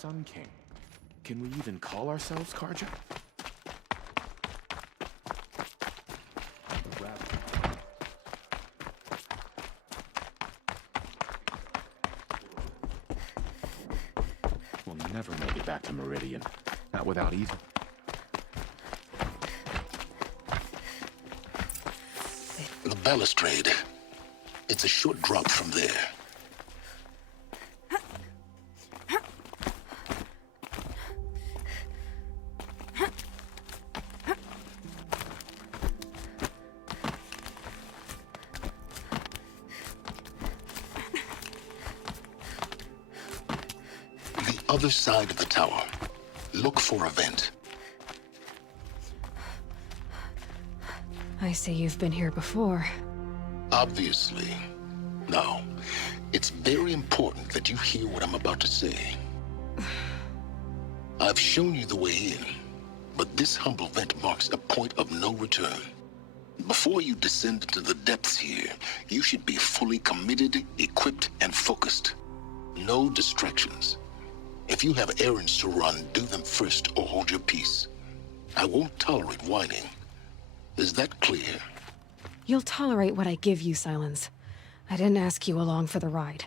Sun King. Can we even call ourselves Karja? We'll never make it back to Meridian. Not without even... The balustrade. It's a short drop from there. The other side of the tower. Look for a vent. I see you've been here before. Obviously. Now, it's very important that you hear what I'm about to say. I've shown you the way in, but this humble vent marks a point of no return. Before you descend into the depths here, you should be fully committed, equipped, and focused. No distractions. If you have errands to run, do them first or hold your peace. I won't tolerate whining. Is that clear? You'll tolerate what I give you, Silence. I didn't ask you along for the ride.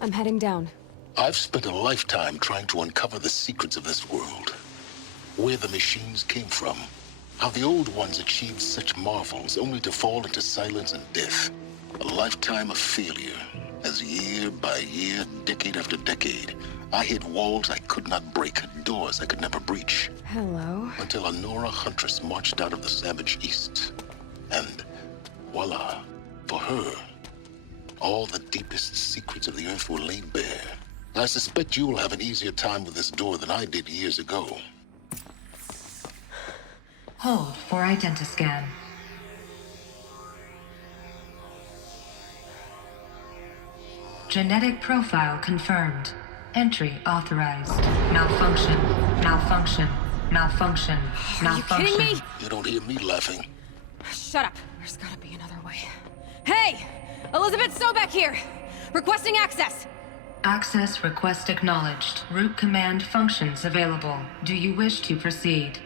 I'm heading down. I've spent a lifetime trying to uncover the secrets of this world. Where the machines came from. How the old ones achieved such marvels only to fall into silence and death. A lifetime of failure, as year by year, decade after decade, I hit walls I could not break, doors I could never breach. Hello. Until a Nora huntress marched out of the savage east. And voila, for her, all the deepest secrets of the earth were laid bare. I suspect you will have an easier time with this door than I did years ago. Hold for identiscan. Genetic profile confirmed. Entry authorized. Malfunction. Malfunction. Malfunction. Are you kidding me? You don't hear me laughing. Shut up. There's gotta be another way. Hey! Elizabeth Sobek here! Requesting access! Access request acknowledged. Root command functions available. Do you wish to proceed?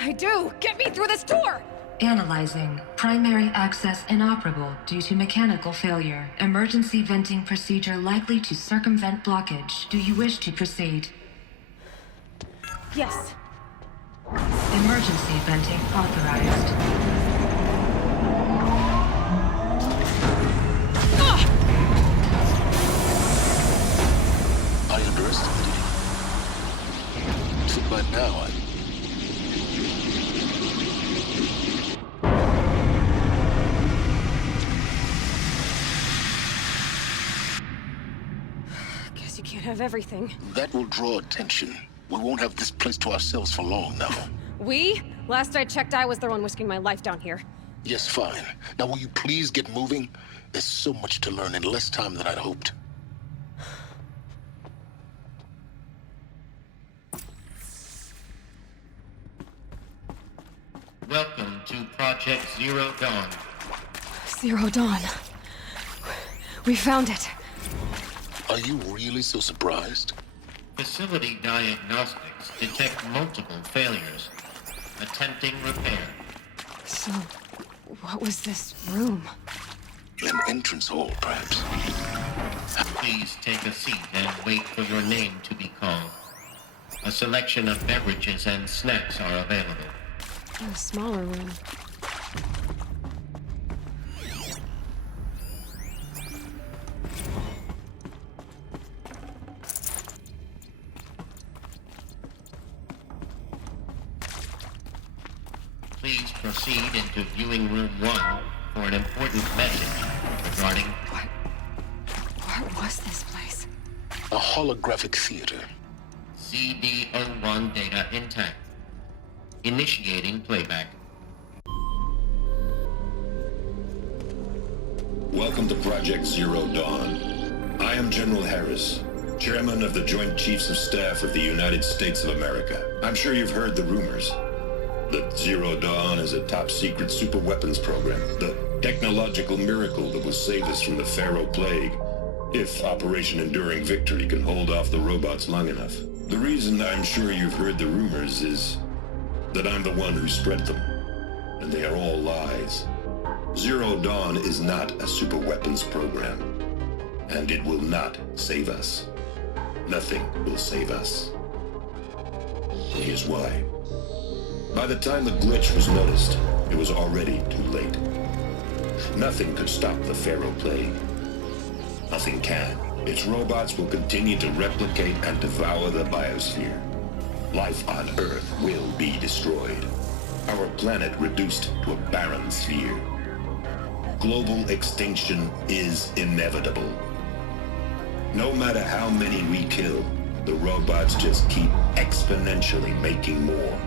I do! Get me through this door! Analyzing. Primary access inoperable due to mechanical failure. Emergency venting procedure likely to circumvent blockage. Do you wish to proceed? Yes. Emergency venting authorized. I underestimated you. So by now, Guess you can't have everything. That will draw attention. We won't have this place to ourselves for long now. We? Last I checked, I was the one risking my life down here. Yes, fine. Now will you please get moving? There's so much to learn in less time than I'd hoped. Welcome to Project Zero Dawn. Zero Dawn. We found it. Are you really so surprised? Facility diagnostics detect multiple failures. Attempting repair. So, what was this room? An entrance hall, perhaps. Please take a seat and wait for your name to be called. A selection of beverages and snacks are available. A smaller room. Please proceed into viewing room 1 for an important message regarding... What was this place? A holographic theater. CD01 data intact. Initiating playback. Welcome to Project Zero Dawn. I am General Harris, Chairman of the Joint Chiefs of Staff of the United States of America. I'm sure you've heard the rumors. that Zero Dawn is a top-secret super weapons program, the technological miracle that will save us from the Pharaoh Plague, if Operation Enduring Victory can hold off the robots long enough. The reason I'm sure you've heard the rumors is that I'm the one who spread them, and they are all lies. Zero Dawn is not a super weapons program, and it will not save us. Nothing will save us. Here's why. By the time the glitch was noticed, it was already too late. Nothing could stop the Pharaoh Plague. Nothing can. Its robots will continue to replicate and devour the biosphere. Life on Earth will be destroyed. Our planet reduced to a barren sphere. Global extinction is inevitable. No matter how many we kill, the robots just keep exponentially making more.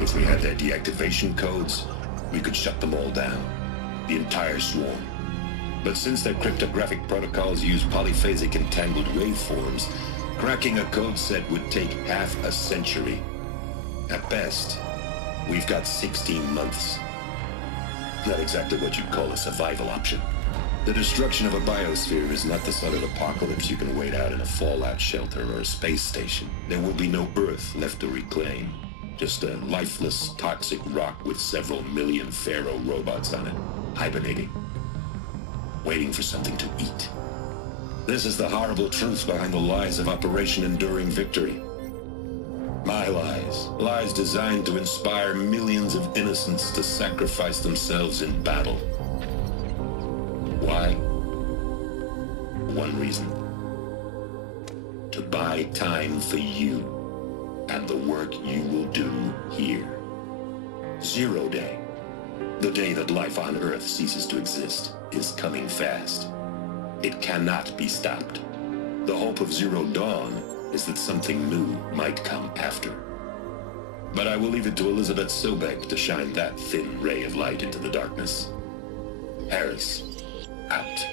If we had their deactivation codes, we could shut them all down, the entire swarm. But since their cryptographic protocols use polyphasic entangled waveforms, cracking a code set would take half a century. At best, we've got 16 months. Not exactly what you'd call a survival option. The destruction of a biosphere is not the sort of apocalypse you can wait out in a fallout shelter or a space station. There will be no Earth left to reclaim. Just a lifeless, toxic rock with several million Pharaoh robots on it, hibernating, waiting for something to eat. This is the horrible truth behind the lies of Operation Enduring Victory. My lies. Lies designed to inspire millions of innocents to sacrifice themselves in battle. Why? One reason. To buy time for you and the work you will do here. Zero Day, the day that life on Earth ceases to exist, is coming fast. It cannot be stopped. The hope of Zero Dawn is that something new might come after. But I will leave it to Elizabeth Sobek to shine that thin ray of light into the darkness. Harris, out.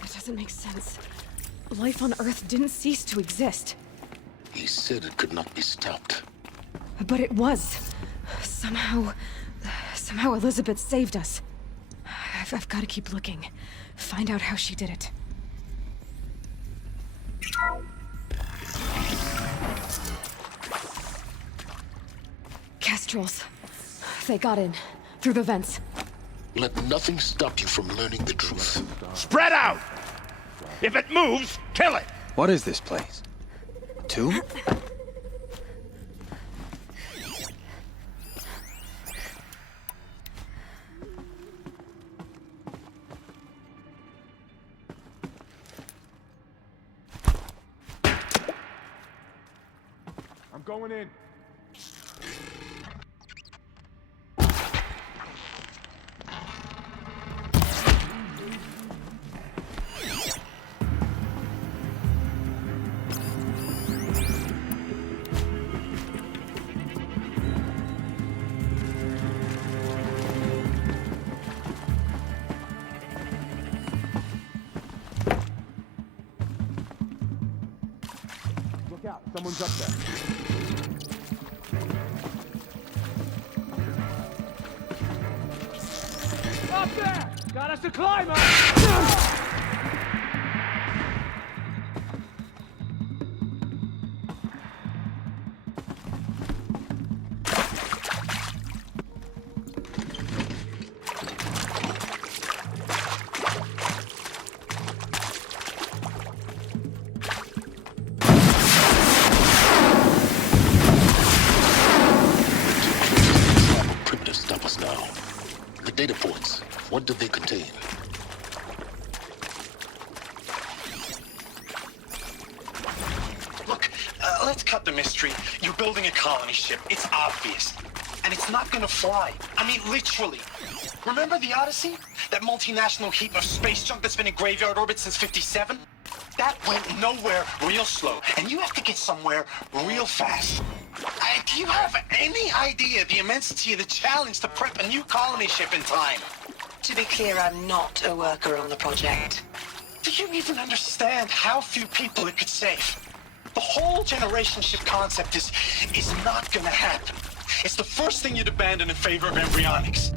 That doesn't make sense. Life on Earth didn't cease to exist. He said it could not be stopped. But it was. Somehow Elizabeth saved us. I've got to keep looking. Find out how she did it. Kestrels. They got in. Through the vents. Let nothing stop you from learning the truth. Spread out! If it moves, kill it! What is this place? A tomb? I'm going in. Look out, someone's up there. Up there! Got us a climber! Crypto stop us now. The data points, what do they contain? Look, let's cut the mystery. You're building a colony ship. It's obvious. And it's not gonna fly. I mean, literally. Remember the Odyssey? That multinational heap of space junk that's been in graveyard orbit since 57? That went nowhere real slow. And you have to get somewhere real fast. Do you have any idea the immensity of the challenge to prep a new colony ship in time? To be clear, I'm not a worker on the project. Do you even understand how few people it could save? The whole generation ship concept is not gonna happen. It's the first thing you'd abandon in favor of embryonics.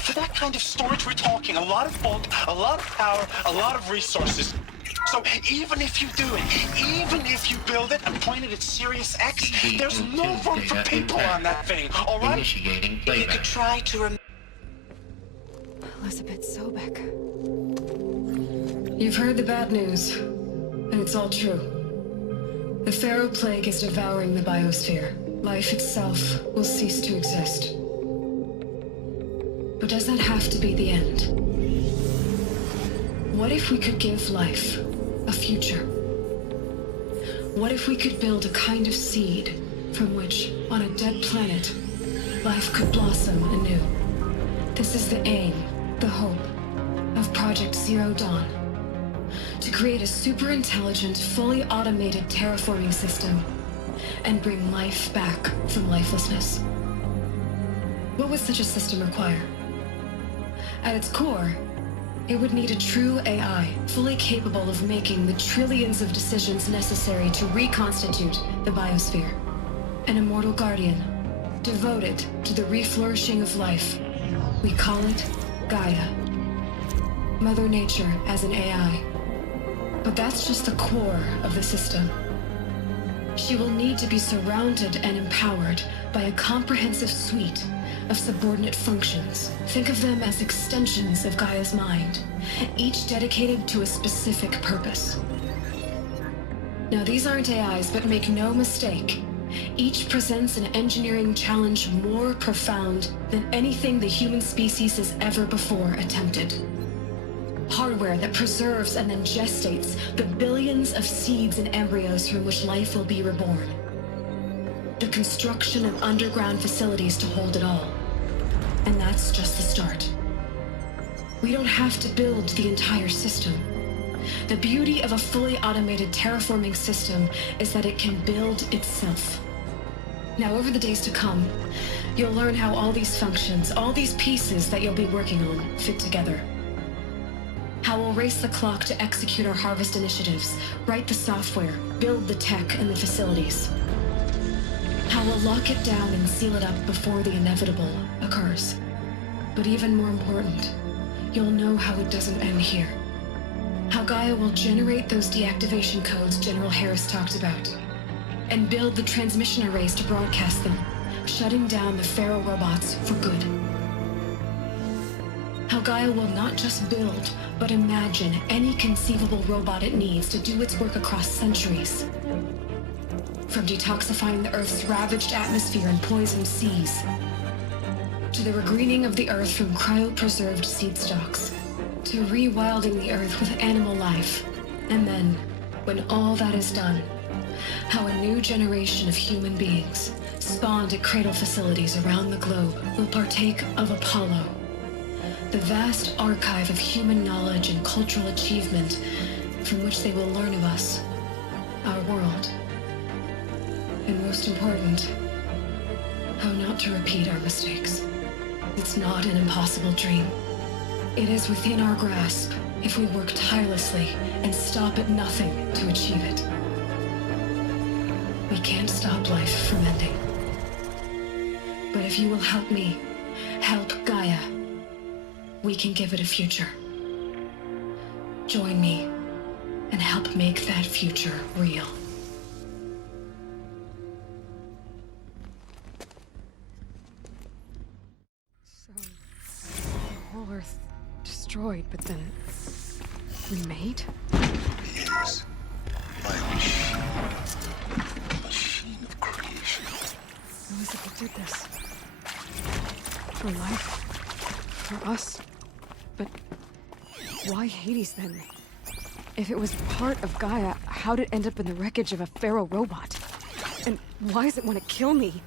For that kind of storage, we're talking a lot of bulk, a lot of power, a lot of resources. So even if you do it, even if you build it and point it at Sirius X, there's no room for people on that thing, all right? Initiating You playback. could try to Elizabeth Sobek. You've heard the bad news, and it's all true. The Pharaoh Plague is devouring the biosphere. Life itself will cease to exist. But does that have to be the end? What if we could give life a future? What if we could build a kind of seed from which, on a dead planet, life could blossom anew? This is the aim, the hope, of Project Zero Dawn. To create a super-intelligent, fully automated terraforming system and bring life back from lifelessness. What would such a system require? At its core, it would need a true AI, fully capable of making the trillions of decisions necessary to reconstitute the biosphere. An immortal guardian, devoted to the reflourishing of life. We call it Gaia. Mother Nature as an AI. But that's just the core of the system. She will need to be surrounded and empowered by a comprehensive suite of subordinate functions. Think of them as extensions of Gaia's mind, each dedicated to a specific purpose. Now, these aren't AIs, but make no mistake, each presents an engineering challenge more profound than anything the human species has ever before attempted. Hardware that preserves and then gestates the billions of seeds and embryos from which life will be reborn. The construction of underground facilities to hold it all. And that's just the start. We don't have to build the entire system. The beauty of a fully automated terraforming system is that it can build itself. Now, over the days to come, you'll learn how all these functions, all these pieces that you'll be working on, fit together. How we'll race the clock to execute our harvest initiatives, write the software, build the tech and the facilities. How we'll lock it down and seal it up before the inevitable occurs. But even more important, you'll know how it doesn't end here. How Gaia will generate those deactivation codes General Harris talked about, and build the transmission arrays to broadcast them, shutting down the Pharaoh robots for good. How Gaia will not just build, but imagine any conceivable robot it needs to do its work across centuries. From detoxifying the Earth's ravaged atmosphere and poisoned seas, to the regreening of the Earth from cryopreserved seed stalks, to rewilding the Earth with animal life. And then, when all that is done, how a new generation of human beings, spawned at cradle facilities around the globe, will partake of Apollo, the vast archive of human knowledge and cultural achievement from which they will learn of us, our world. And most important, how not to repeat our mistakes. It's not an impossible dream. It is within our grasp if we work tirelessly and stop at nothing to achieve it. We can't stop life from ending. But if you will help me, help Gaia, we can give it a future. Join me and help make that future real. So, the whole Earth destroyed, but then remade? Yes. By a machine. A machine of creation. Elizabeth did this. For life. For us. But why Hades then? If it was part of Gaia, how'd it end up in the wreckage of a Pharaoh robot? And why does it want to kill me?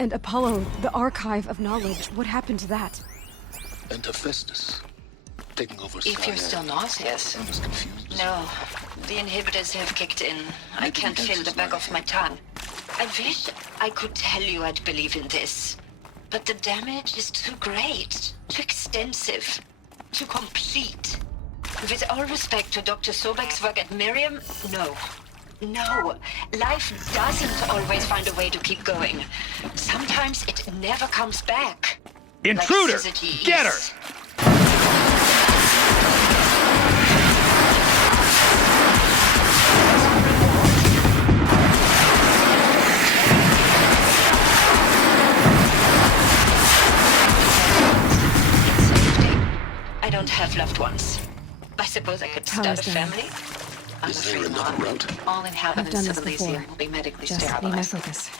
And Apollo, the archive of knowledge, what happened to that? And Hephaestus. Taking over If you're still nauseous. I was confused. No, the inhibitors have kicked in. I can't feel the back of my tongue. I wish I could tell you I'd believe in this, but the damage is too great, too extensive, too complete. With all respect to Dr. Sobek's work at Miriam, no. No, life doesn't always find a way to keep going. Sometimes it never comes back. Intruder! Like Get her! I don't have loved ones. I suppose I could start a family. Is there another route? All I've done inhabitants this of before. Elysium will be medically Just need my sterilized. focus.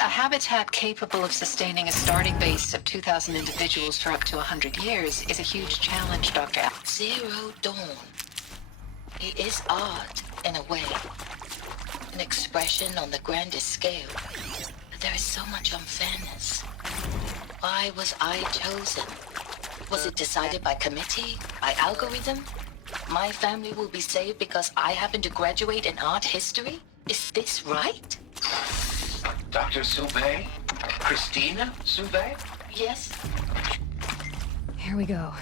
A habitat capable of sustaining a starting base of 2,000 individuals for up to 100 years is a huge challenge, Dr. Zero Dawn. It is art, in a way. An expression on the grandest scale. But there is so much unfairness. Why was I chosen? Was it decided by committee? By algorithm? My family will be saved because I happen to graduate in art history? Is this right? Dr. Soubey? Christina Soubey? Yes. Here we go.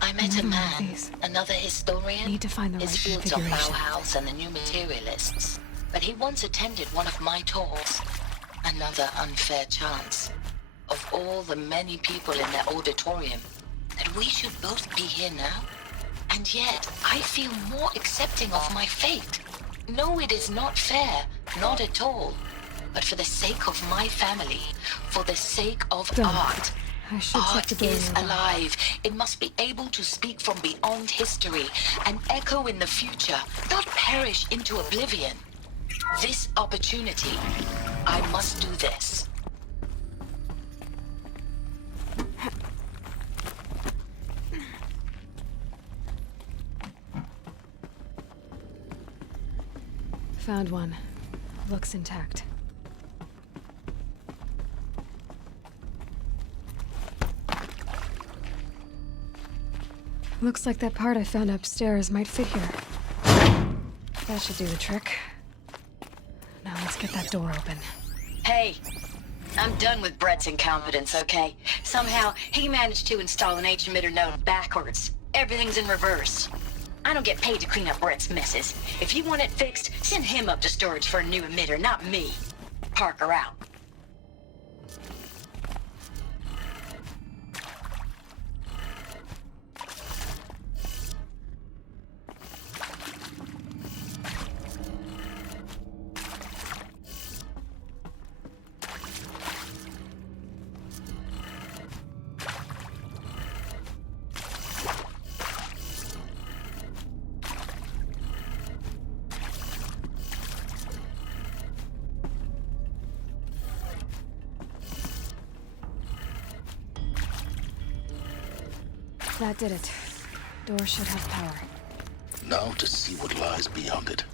I met a man, These. another historian. Need to find the His right fields on configuration. Bauhaus and the new materialists. But he once attended one of my talks. Another unfair chance. Of all the many people in that auditorium, that we should both be here now. And yet, I feel more accepting of my fate. No, it is not fair, not at all. But for the sake of my family, for the sake of Done. art, I should check art the door is nearby. alive. It must be able to speak from beyond history and echo in the future, not perish into oblivion. This opportunity, I must do this. Found one. Looks intact. Looks like that part I found upstairs might fit here. That should do the trick. Now let's get that door open. Hey, I'm done with Brett's incompetence, okay? Somehow, he managed to install an H-emitter node backwards. Everything's in reverse. I don't get paid to clean up Brett's messes. If you want it fixed, send him up to storage for a new emitter, not me. Parker out. That did it. Door should have power. Now to see what lies beyond it.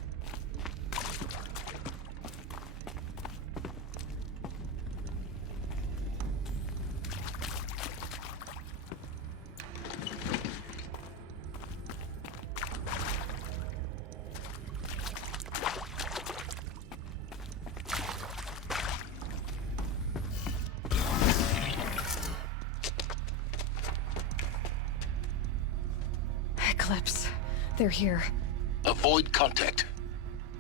Eclipse. They're here. Avoid contact.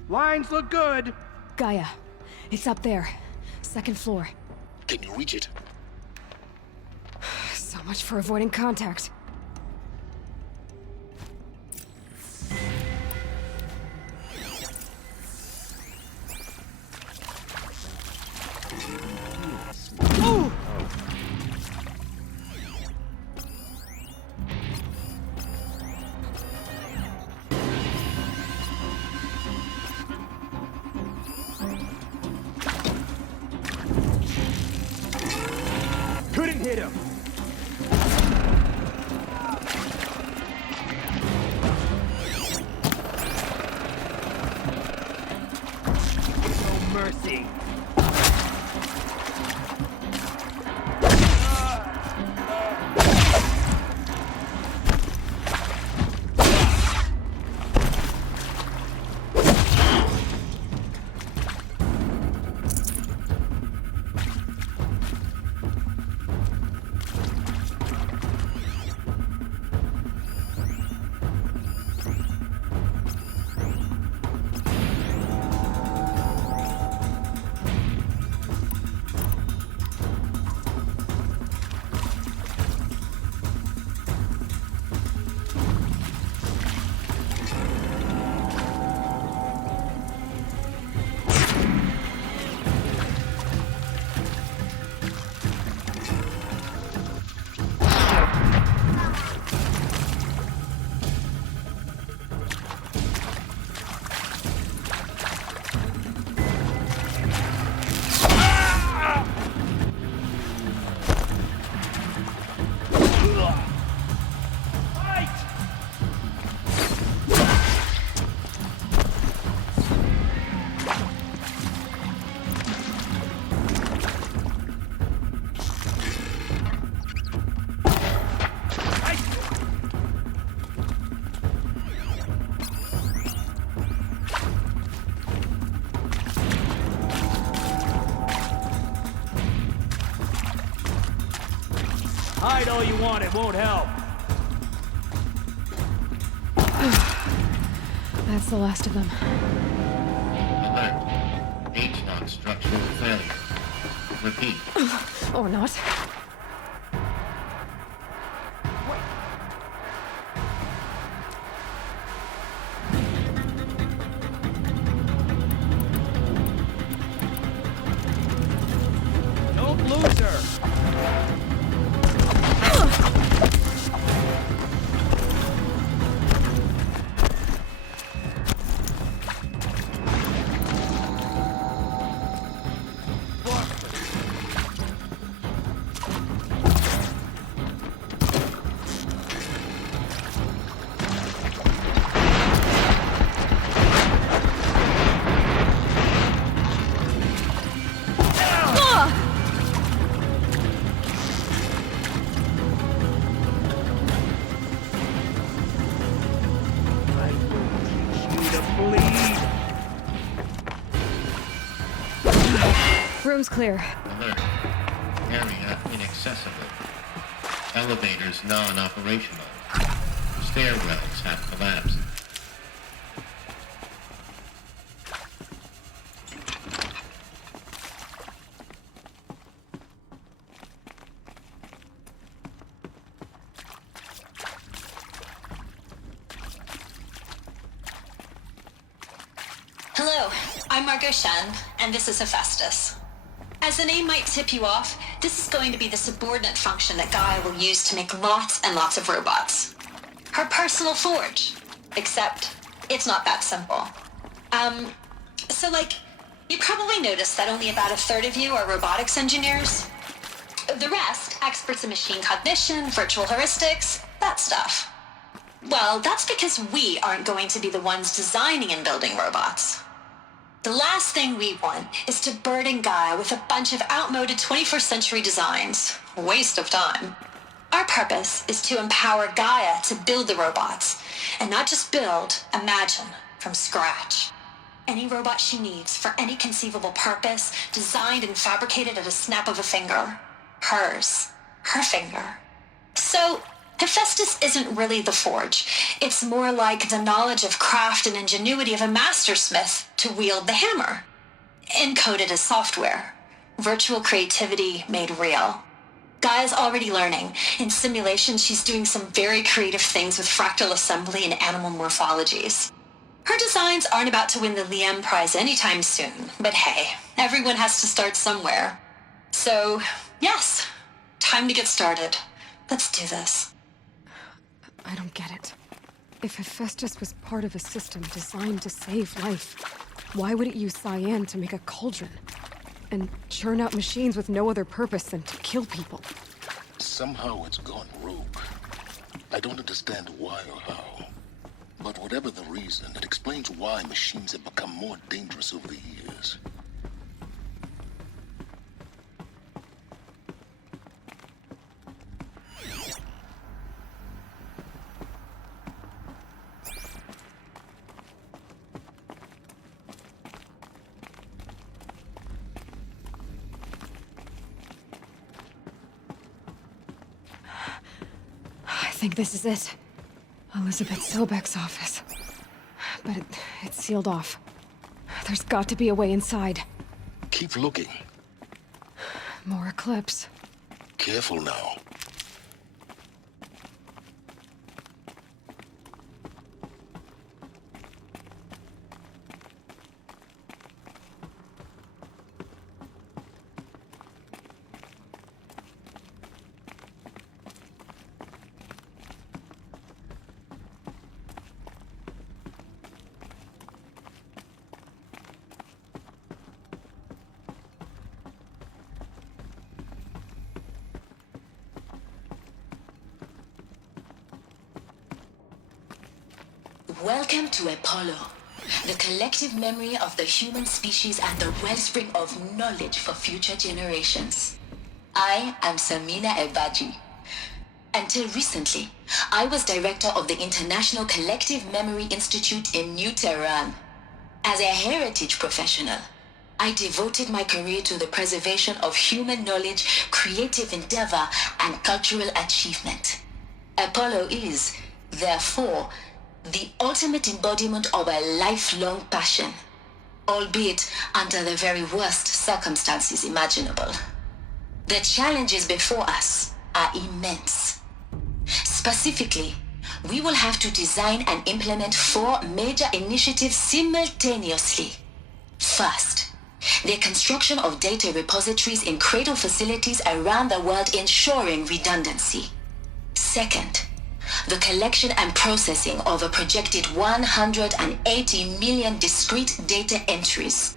Lines look good. Gaia. It's up there. Second floor. Can you reach it? So much for avoiding contact. Couldn't hit him. No mercy. Hide all you want, it won't help. That's the last of them. Alert. H-lock structural failure. Repeat. Or not. Don't lose her. Room's clear. Alert. Area inaccessible. Elevators non-operational. Stairwells have collapsed. Hello, I'm Margot Shan, and this is Hephaestus. As the name might tip you off, this is going to be the subordinate function that Gaia will use to make lots and lots of robots. Her personal forge. Except, it's not that simple. You probably noticed that only about a third of you are robotics engineers. The rest, experts in machine cognition, virtual heuristics, that stuff. Well, that's because we aren't going to be the ones designing and building robots. The last thing we want is to burden Gaia with a bunch of outmoded 21st century designs. Waste of time. Our purpose is to empower Gaia to build the robots, and not just build, imagine, from scratch. Any robot she needs for any conceivable purpose, designed and fabricated at a snap of a finger. Hers. Her finger. So, Hephaestus isn't really the forge. It's more like the knowledge of craft and ingenuity of a mastersmith to wield the hammer. Encoded as software. Virtual creativity made real. Gaia's already learning. In simulations, she's doing some very creative things with fractal assembly and animal morphologies. Her designs aren't about to win the Liam Prize anytime soon, but hey, everyone has to start somewhere. So, yes, time to get started. Let's do this. I don't get it. If Hephaestus was part of a system designed to save life, why would it use cyan to make a cauldron? And churn out machines with no other purpose than to kill people? Somehow it's gone rogue. I don't understand why or how. But whatever the reason, it explains why machines have become more dangerous over the years. I think this is it. Elizabeth Sobek's office. But it's sealed off. There's got to be a way inside. Keep looking. More eclipse. Careful now. Welcome to Apollo, the collective memory of the human species and the wellspring of knowledge for future generations. I am Samina Ebaji. Until recently, I was director of the International Collective Memory Institute in New Tehran. As a heritage professional, I devoted my career to the preservation of human knowledge, creative endeavor, and cultural achievement. Apollo is, therefore, the ultimate embodiment of a lifelong passion, albeit under the very worst circumstances imaginable. The challenges before us are immense. Specifically, we will have to design and implement 4 major initiatives simultaneously. First, the construction of data repositories in cradle facilities around the world ensuring redundancy. Second, the collection and processing of a projected 180 million discrete data entries.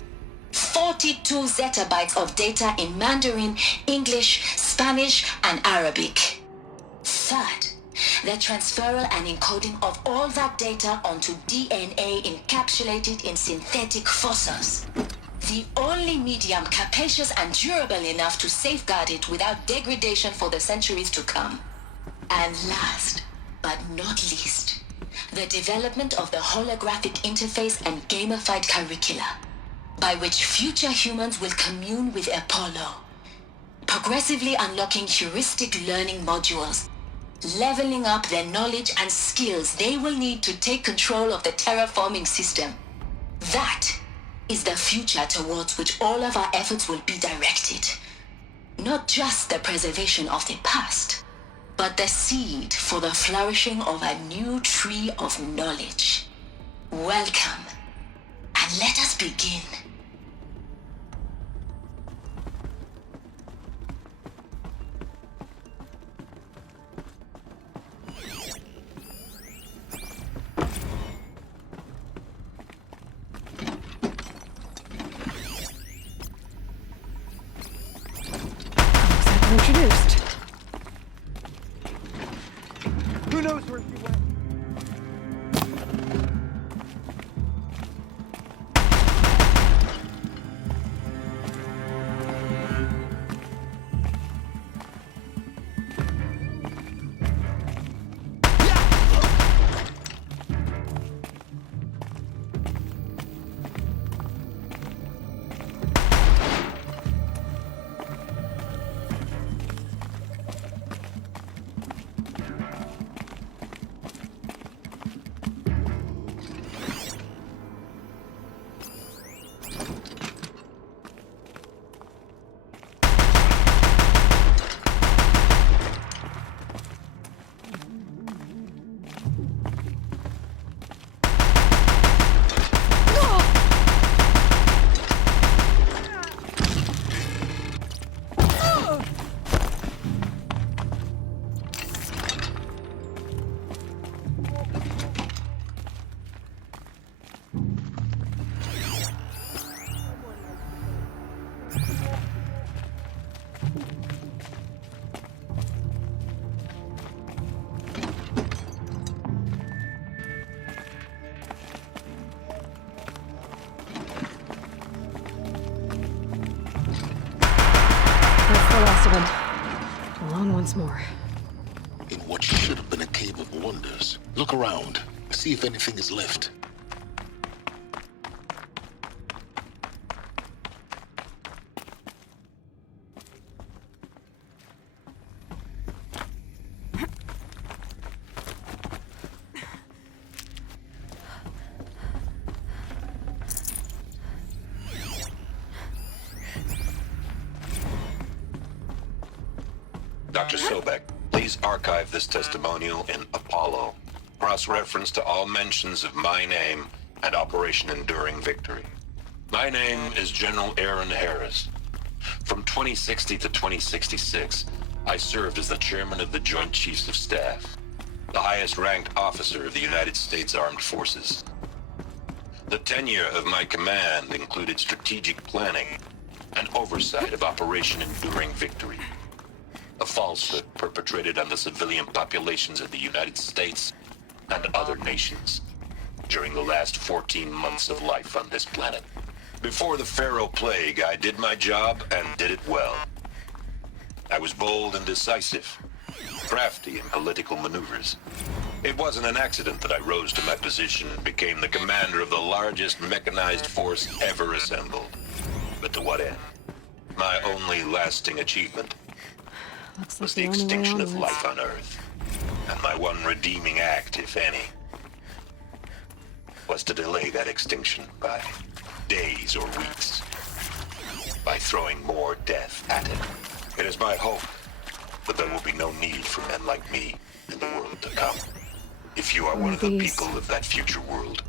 42 zettabytes of data in Mandarin, English, Spanish, and Arabic. Third, the transferal and encoding of all that data onto DNA encapsulated in synthetic fossils. The only medium capacious and durable enough to safeguard it without degradation for the centuries to come. And last, but not least, the development of the holographic interface and gamified curricula, by which future humans will commune with Apollo, progressively unlocking heuristic learning modules, leveling up their knowledge and skills they will need to take control of the terraforming system. That is the future towards which all of our efforts will be directed. Not just the preservation of the past, but the seed for the flourishing of a new tree of knowledge. Welcome, and let us begin. Introduced. Who knows where she went? That's the last of them. Alone once more. In what should have been a cave of wonders. Look around. See if anything is left. Dr. Sobek, please archive this testimonial in Apollo. Cross-reference to all mentions of my name and Operation Enduring Victory. My name is General Aaron Harris. From 2060 to 2066, I served as the chairman of the Joint Chiefs of Staff, the highest-ranked officer of the United States Armed Forces. The tenure of my command included strategic planning and oversight of Operation Enduring Victory, a falsehood perpetrated on the civilian populations of the United States and other nations during the last 14 months of life on this planet. Before the Pharaoh Plague, I did my job and did it well. I was bold and decisive, crafty in political maneuvers. It wasn't an accident that I rose to my position and became the commander of the largest mechanized force ever assembled. But to what end? My only lasting achievement Looks like was the the only way extinction of onwards. life on Earth. And my one redeeming act, if any, was to delay that extinction by days or weeks, by throwing more death at it. It is my hope that there will be no need for men like me in the world to come. If you are one of the people of that future world,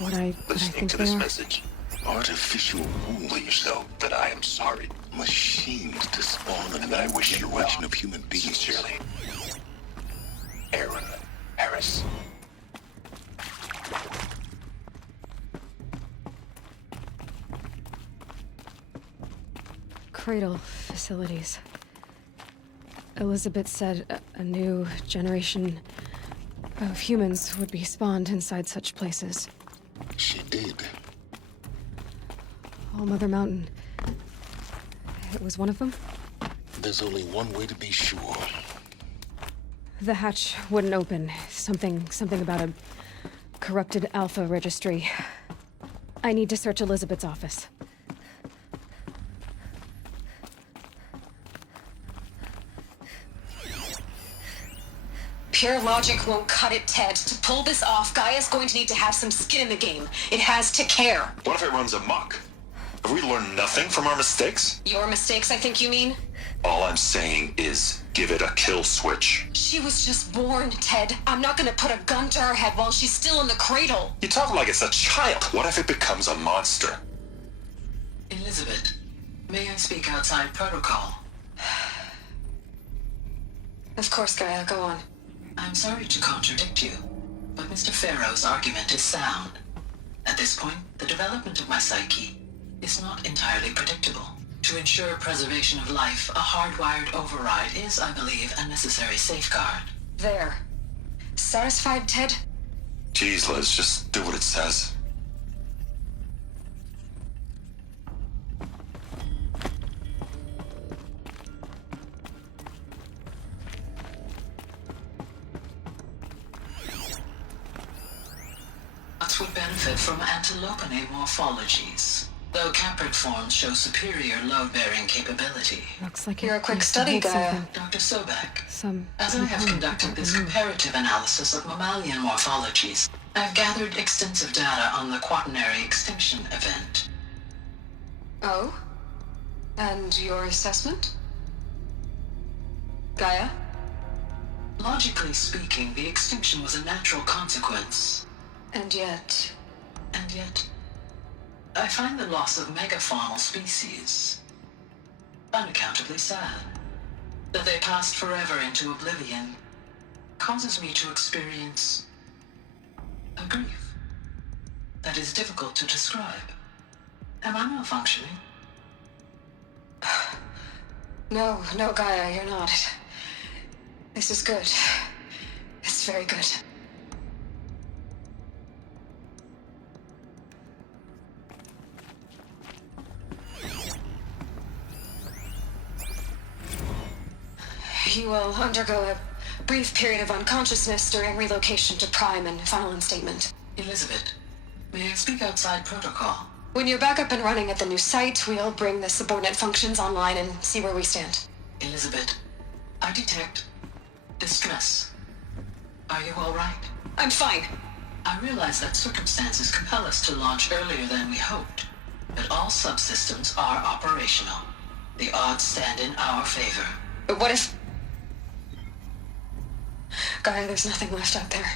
What I listening think to they this are. message, artificial wounds, please know that I am sorry. Machines to spawn And that I wish you well. generation of human beings. Sincerely, Aaron Harris. Cradle facilities. Elizabeth said a new generation of humans would be spawned inside such places. She did. All Mother Mountain. It was one of them? There's only one way to be sure. The hatch wouldn't open. Something about a corrupted Alpha registry. I need to search Elizabeth's office. Pure logic won't cut it, Ted. To pull this off, Gaia's going to need to have some skin in the game. It has to care. What if it runs amok? Have we learned nothing from our mistakes? Your mistakes, I think you mean? All I'm saying is give it a kill switch. She was just born, Ted. I'm not gonna put a gun to her head while she's still in the cradle. You talk like it's a child. What if it becomes a monster? Elizabeth, may I speak outside protocol? Of course, Gaia, go on. I'm sorry to contradict you, but Mr. Farrow's argument is sound. At this point, the development of my psyche is not entirely predictable. To ensure preservation of life, a hardwired override is, I believe, a necessary safeguard. There. Satisfied, Ted? Jeez, Liz, just do what it says. Nuts would benefit from antilopine morphologies, though caprid forms show superior load-bearing capability. Looks like You're a quick study, Gaia. Dr. Sobek, Some as I have conducted this comparative analysis of mammalian morphologies, I've gathered extensive data on the quaternary extinction event. Oh? And your assessment? Gaia? Logically speaking, the extinction was a natural consequence. And yet, I find the loss of megafaunal species unaccountably sad. That they passed forever into oblivion causes me to experience a grief that is difficult to describe. Am I malfunctioning? No, Gaia, you're not. This is good. It's very good. You will undergo a brief period of unconsciousness during relocation to Prime and final instatement. Elizabeth, may I speak outside protocol? When you're back up and running at the new site, we'll bring the subordinate functions online and see where we stand. Elizabeth, I detect distress. Are you all right? I'm fine. I realize that circumstances compel us to launch earlier than we hoped, but all subsystems are operational. The odds stand in our favor. But what if... Gaia, there's nothing left out there.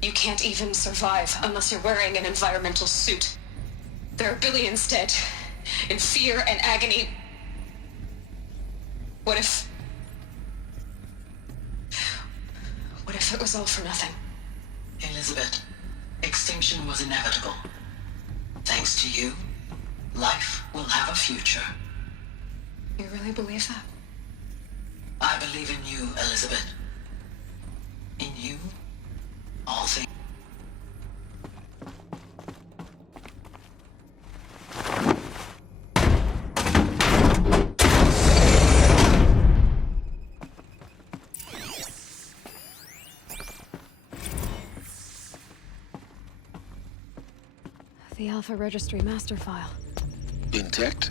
You can't even survive unless you're wearing an environmental suit. There are billions dead, in fear and agony. What if it was all for nothing? Elizabeth, extinction was inevitable. Thanks to you, life will have a future. You really believe that? I believe in you, Elizabeth. In you, all things. The The Alpha Registry master file. Intact?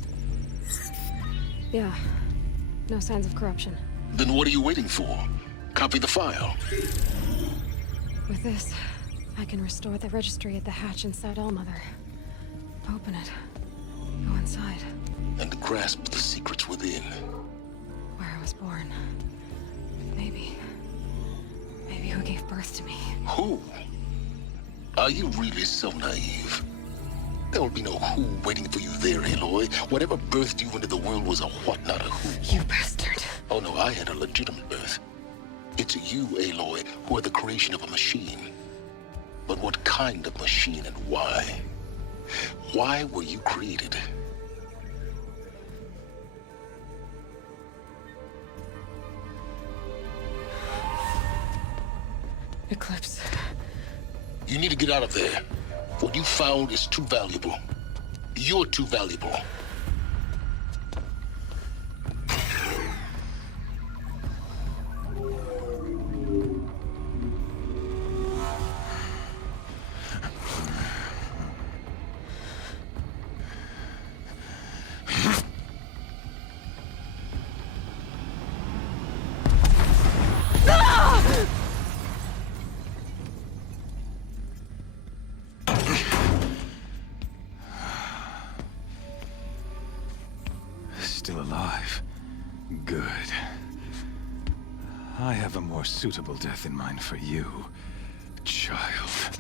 Yeah. No signs of corruption. Then what are you waiting for? Copy the file. With this, I can restore the registry at the hatch inside Allmother. Open it. Go inside. And grasp the secrets within. Where I was born. Maybe who gave birth to me. Who? Are you really so naive? There will be no who waiting for you there, Aloy. Whatever birthed you into the world was a what, not a who. You bastard. Oh no, I had a legitimate birth. It's you, Aloy, who are the creation of a machine. But what kind of machine and why? Why were you created? Eclipse. You need to get out of there. What you found is too valuable. You're too valuable. Still alive. Good. I have a more suitable death in mind for you, child.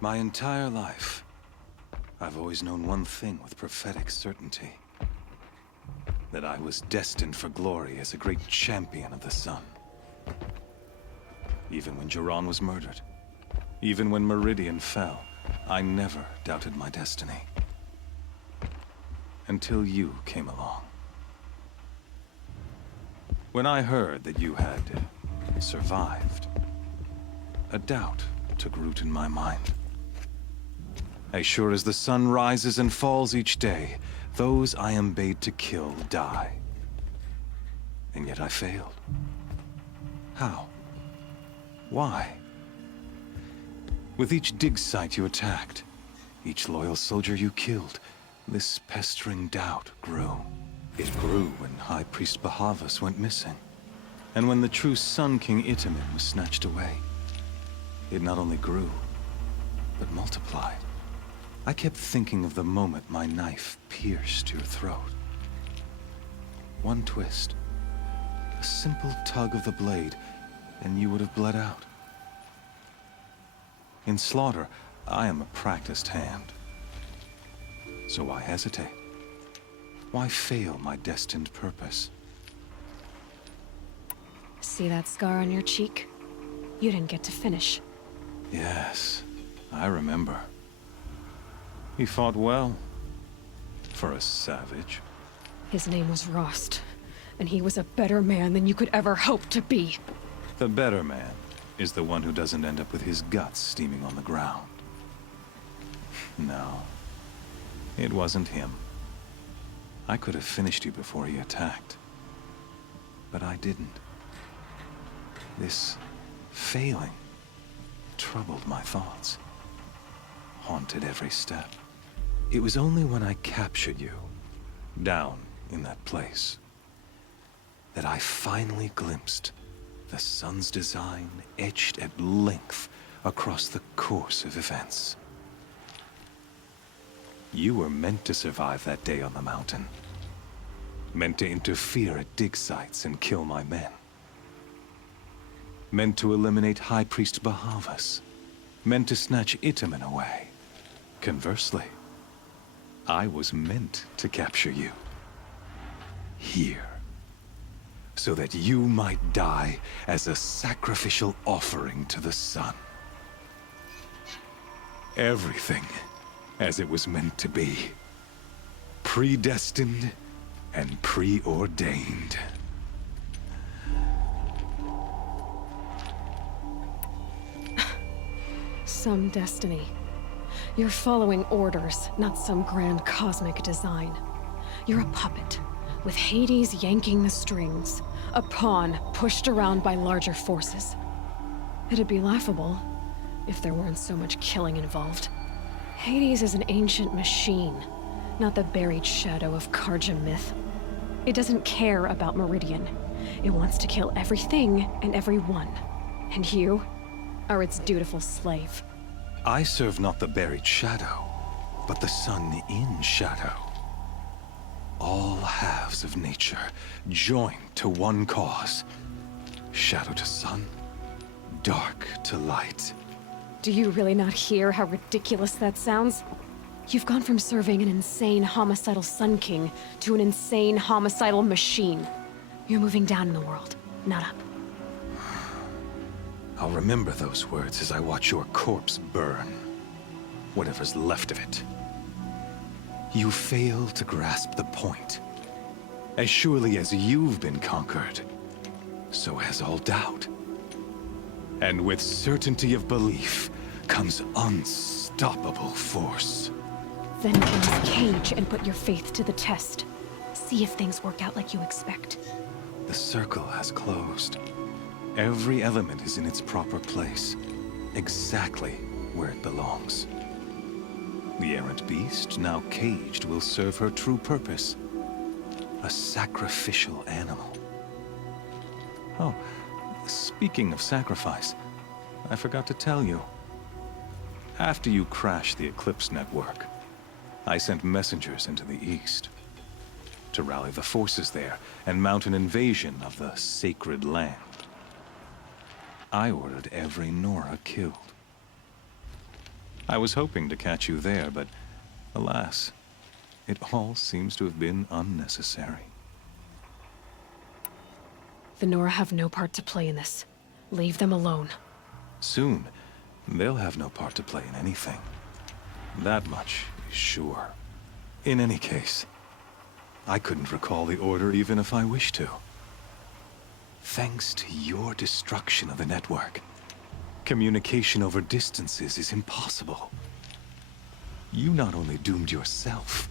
My entire life, I've always known one thing with prophetic certainty. That I was destined for glory as a great champion of the sun. Even when Jiran was murdered, even when Meridian fell, I never doubted my destiny. Until you came along. When I heard that you had survived, a doubt took root in my mind. As sure as the sun rises and falls each day, those I am bade to kill die. And yet I failed. How? Why? With each dig site you attacked, each loyal soldier you killed, this pestering doubt grew. It grew when High Priest Bahavas went missing, and when the true Sun King Itamen was snatched away. It not only grew, but multiplied. I kept thinking of the moment my knife pierced your throat. One twist, a simple tug of the blade, and you would have bled out. In slaughter, I am a practiced hand. So why hesitate? Why fail my destined purpose? See that scar on your cheek? You didn't get to finish. Yes, I remember. He fought well, for a savage. His name was Rost, and he was a better man than you could ever hope to be. The better man is the one who doesn't end up with his guts steaming on the ground. No, it wasn't him. I could have finished you before he attacked, but I didn't. This failing troubled my thoughts, haunted every step. It was only when I captured you, down in that place, that I finally glimpsed the sun's design etched at length across the course of events. You were meant to survive that day on the mountain. Meant to interfere at dig sites and kill my men. Meant to eliminate High Priest Bahavas. Meant to snatch Itamen away. Conversely, I was meant to capture you. Here. So that you might die as a sacrificial offering to the sun. Everything as it was meant to be. Predestined and preordained. Some destiny. You're following orders, not some grand cosmic design. You're a puppet, with Hades yanking the strings, a pawn pushed around by larger forces. It'd be laughable if there weren't so much killing involved. Hades is an ancient machine, not the buried shadow of Karja myth. It doesn't care about Meridian. It wants to kill everything and everyone. And you are its dutiful slave. I serve not the buried shadow, but the sun in shadow. All halves of nature joined to one cause. Shadow to sun, dark to light. Do you really not hear how ridiculous that sounds? You've gone from serving an insane homicidal Sun King to an insane homicidal machine. You're moving down in the world, not up. I'll remember those words as I watch your corpse burn. Whatever's left of it. You fail to grasp the point. As surely as you've been conquered, so has all doubt. And with certainty of belief comes unstoppable force. Then get in this cage and put your faith to the test. See if things work out like you expect. The circle has closed. Every element is in its proper place, exactly where it belongs. The errant beast, now caged, will serve her true purpose. A sacrificial animal. Oh, speaking of sacrifice, I forgot to tell you. After you crashed the Eclipse network, I sent messengers into the east to rally the forces there and mount an invasion of the sacred land. I ordered every Nora killed. I was hoping to catch you there, but alas, it all seems to have been unnecessary. The Nora have no part to play in this. Leave them alone. Soon, they'll have no part to play in anything. That much is sure. In any case, I couldn't recall the order even if I wished to. Thanks to your destruction of the network, communication over distances is impossible. You not only doomed yourself,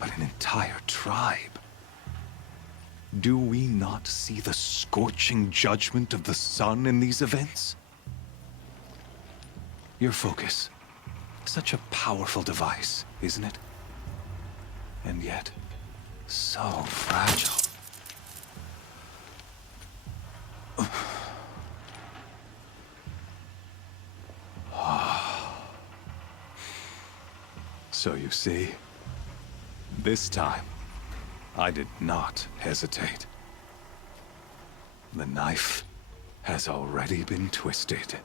but an entire tribe. Do we not see the scorching judgment of the sun in these events? Your focus, such a powerful device, isn't it? And yet, so fragile. So you see, this time, I did not hesitate. The knife has already been twisted.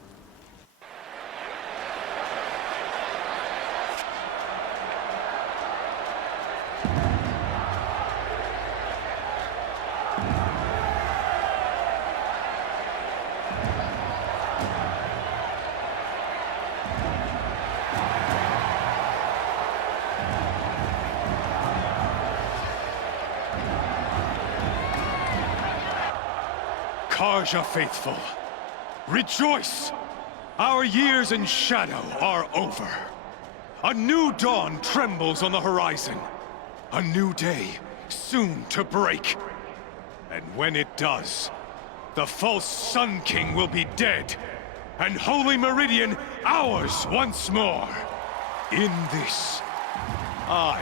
Karja faithful, rejoice! Our years in shadow are over. A new dawn trembles on the horizon. A new day soon to break. And when it does, the false Sun King will be dead, and Holy Meridian ours once more. In this, I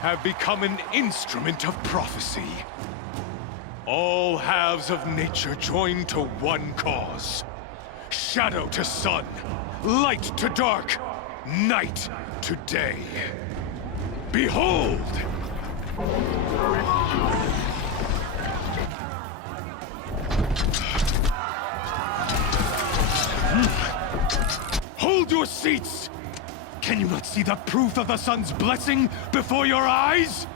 have become an instrument of prophecy. All halves of nature join to one cause. Shadow to sun, light to dark, night to day. Behold! Hold your seats! Can you not see the proof of the sun's blessing before your eyes?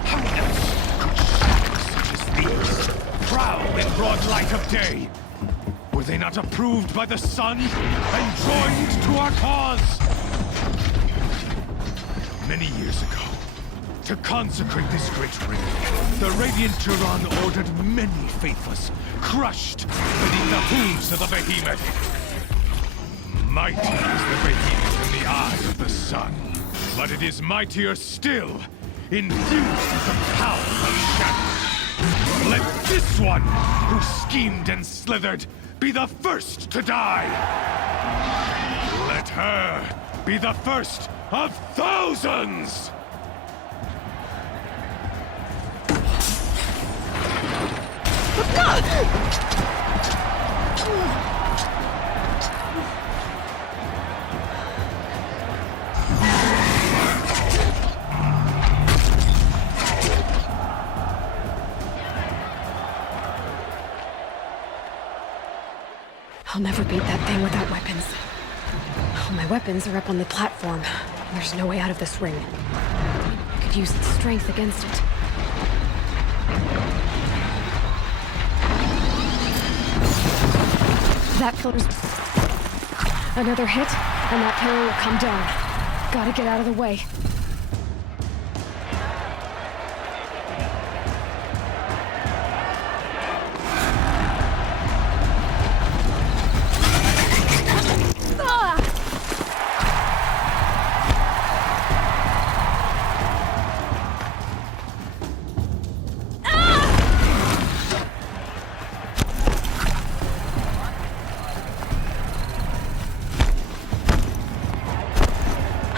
How else could shadows such as these prowl in broad light of day? Were they not approved by the sun and joined to our cause? Many years ago, to consecrate this great ring, the Radiant Turon ordered many faithless, crushed beneath the hooves of the behemoth. Mighty is the behemoth in the eye of the sun, but it is mightier still, infused with the power of shadow. Let this one, who schemed and slithered, be the first to die. Let her be the first of thousands! I'll never beat that thing without weapons. All my weapons are up on the platform. There's no way out of this ring. I could use its strength against it. That pillar's... Another hit, and that pillar will come down. Gotta get out of the way.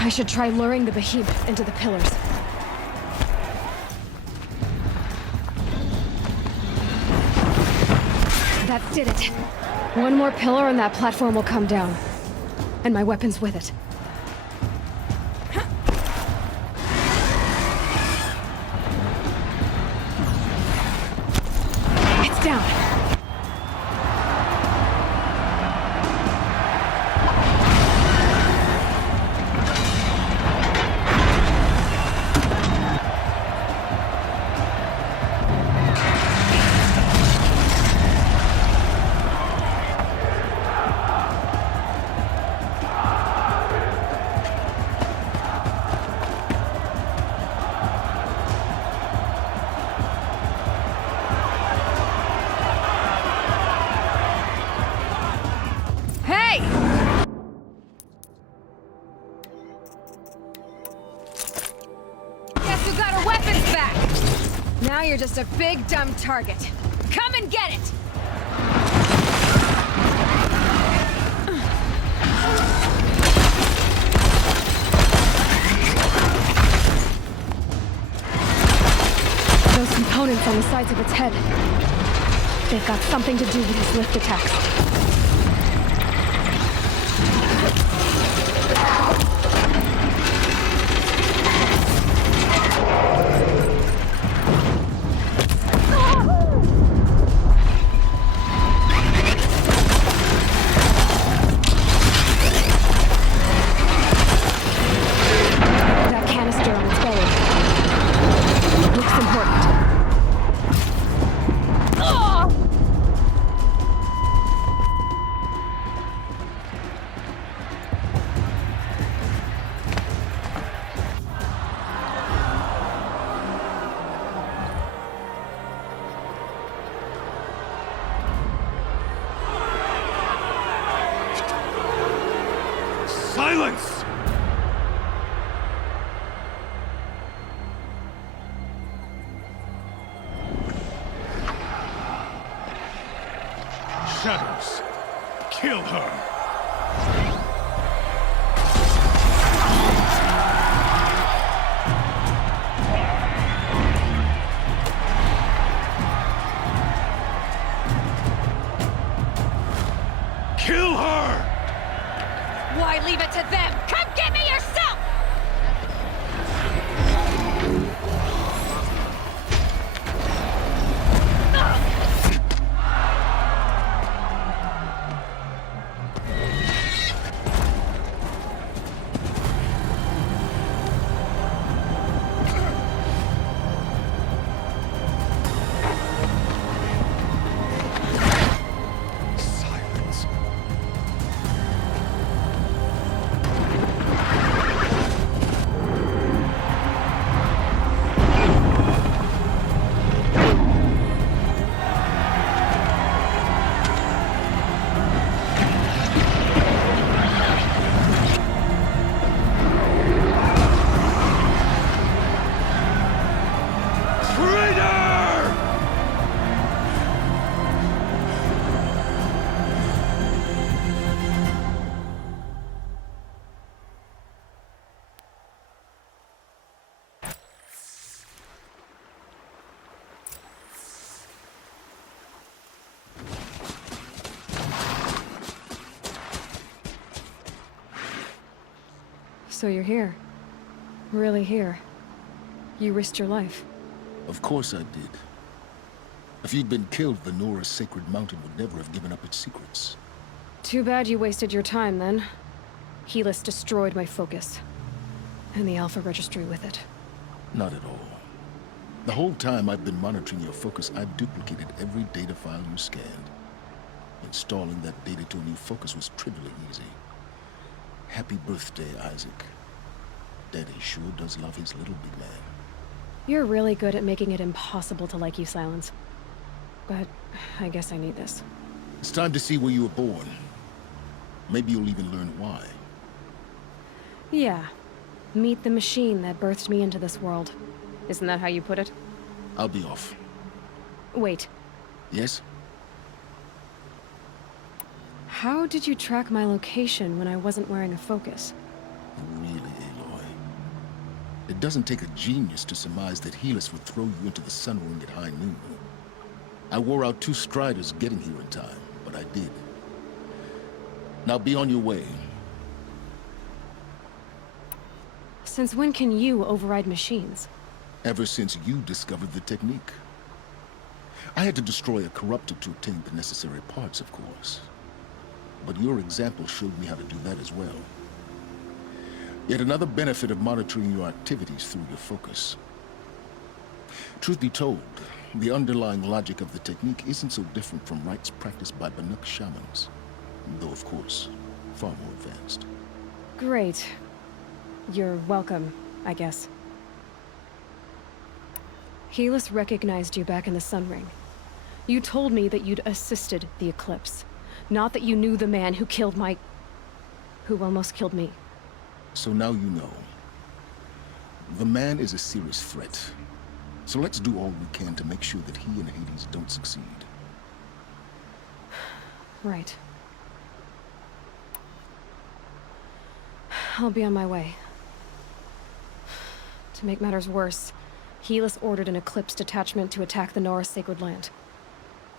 I should try luring the behemoth into the pillars. That did it. One more pillar and that platform will come down. And my weapons with it. It's down. Now you're just a big, dumb target. Come and get it! Those components on the sides of its head. They've got something to do with his lift attacks. Silence! Shadows, kill her! Kill her! Why leave it to them? Come get me yourself! So you're here. Really here. You risked your life. Of course I did. If you'd been killed, the Nora's sacred mountain would never have given up its secrets. Too bad you wasted your time, then. Helis destroyed my focus. And the Alpha Registry with it. Not at all. The whole time I've been monitoring your focus, I've duplicated every data file you scanned. Installing that data to a new focus was trivially easy. Happy birthday, Isaac. Daddy sure does love his little big man. You're really good at making it impossible to like you, Silence. But I guess I need this. It's time to see where you were born. Maybe you'll even learn why. Yeah. Meet the machine that birthed me into this world. Isn't that how you put it? I'll be off. Wait. Yes? How did you track my location when I wasn't wearing a focus? Really, Aloy? It doesn't take a genius to surmise that Helis would throw you into the sun ring at high noon. I wore out 2 striders getting here in time, but I did. Now be on your way. Since when can you override machines? Ever since you discovered the technique. I had to destroy a corruptor to obtain the necessary parts, of course. But your example showed me how to do that as well. Yet another benefit of monitoring your activities through your focus. Truth be told, the underlying logic of the technique isn't so different from rites practiced by Banuk shamans, though of course, far more advanced. Great. You're welcome, I guess. Helis recognized you back in the Sun Ring. You told me that you'd assisted the eclipse, not that you knew the man who killed who almost killed me. So now you know. The man is a serious threat. So let's do all we can to make sure that he and Hades don't succeed. Right. I'll be on my way. To make matters worse, Helis ordered an Eclipse detachment to attack the Nora Sacred Land.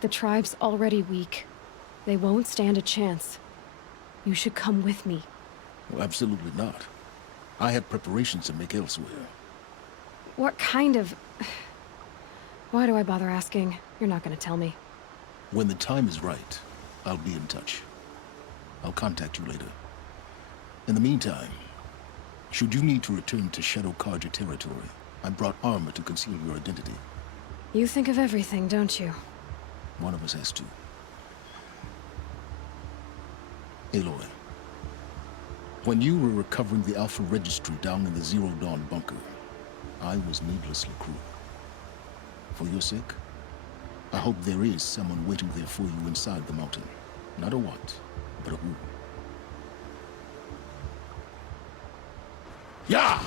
The tribe's already weak. They won't stand a chance. You should come with me. Well, absolutely not. I have preparations to make elsewhere. What kind of... Why do I bother asking? You're not gonna tell me. When the time is right, I'll be in touch. I'll contact you later. In the meantime, should you need to return to Shadow Karja territory, I brought armor to conceal your identity. You think of everything, don't you? One of us has to. Aloy, when you were recovering the Alpha Registry down in the Zero Dawn bunker, I was needlessly cruel. For your sake, I hope there is someone waiting there for you inside the mountain. Not a what, but a who. Yeah!